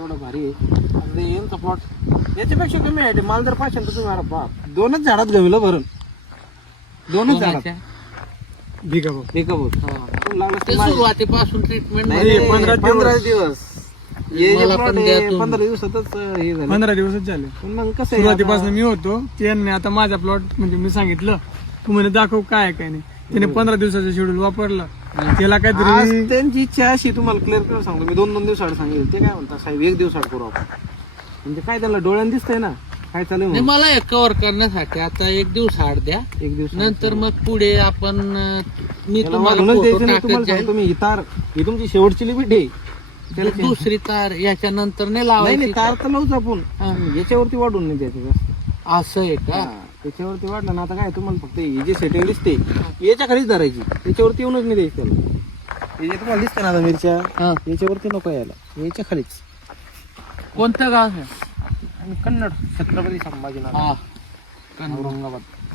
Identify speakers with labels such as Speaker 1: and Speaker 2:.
Speaker 1: एवढं भारी आहे. आणि यांचा प्लॉट याच्यापेक्षा कमी आहे. माल जर पाहिजे तर तुम्ही बाप 2च झाडात गमिलं भरून 2च झाडात
Speaker 2: भिका भाऊ.
Speaker 1: एका बोट
Speaker 3: ते सुरुवातीपासून ट्रीटमेंट
Speaker 1: 15 दिवस हे जे
Speaker 3: मला
Speaker 1: plot
Speaker 3: पण
Speaker 1: आहे,
Speaker 3: द्या तुम्ही.
Speaker 1: 15 दिवसातच हे झालं.
Speaker 2: 15 दिवसच झाले.
Speaker 1: पण मग कसं आहे
Speaker 2: सुरुवातीपासून
Speaker 1: आता-
Speaker 2: मी होतो त्यांनी आता माझा प्लॉट म्हणजे मी सांगितलं तू म्हणे दाखव काय आहे काय नाही. त्याने 15 दिवसाचं शेड्यूल वापरलं. त्याला
Speaker 1: आज
Speaker 2: काहीतरी
Speaker 1: त्यांची इच्छा अशी तुम्हाला क्लिअर करून सांगतो मी 2 दिवसाआड सांगितलं. ते काय म्हणतात साहेब 1 दिवसाआड करू आपण. म्हणजे काय त्यांना डोळ्यानं दिसतंय ना काय चालू आहे
Speaker 3: नाही,
Speaker 1: म्हणून.
Speaker 3: मला कव्हर करण्यासाठी आता 1 दिवस आड द्या.
Speaker 1: 1 दिवस
Speaker 3: नंतर मग पुढे आपण मी
Speaker 1: त्याला
Speaker 3: तुम्हाला
Speaker 1: वाढूनच
Speaker 3: फोटो
Speaker 1: द्यायचं नाही.
Speaker 3: टाकत
Speaker 1: तुम्हाला
Speaker 3: जाईल.
Speaker 1: सांगतो मी ही तार ही तुमची शेवटची लिमिट आहे. त्याला
Speaker 3: दुसरी तार याच्या नंतर नाही
Speaker 1: नाही
Speaker 3: लावायची
Speaker 1: नाही तार तर लावूच आपण
Speaker 3: हा.
Speaker 1: याच्यावरती वाढून नाही द्यायचं जास्त.
Speaker 3: असं आहे का?
Speaker 1: हा, त्याच्यावरती वाढलं ना आता काय तुम्हाला फक्त ही जी सेटिंग दिसते याच्या खालीच धरायची. त्याच्यावरती येऊनच नाही द्यायची त्याला. हे जे तुम्हाला दिसते ना आता मिरच्या
Speaker 3: हा.
Speaker 1: याच्यावरती नको यायला याच्या खालीच.
Speaker 3: कोणतं गाव आहे?
Speaker 1: आणि कन्नड छत्रपती संभाजीनगर
Speaker 3: हा
Speaker 1: औरंगाबाद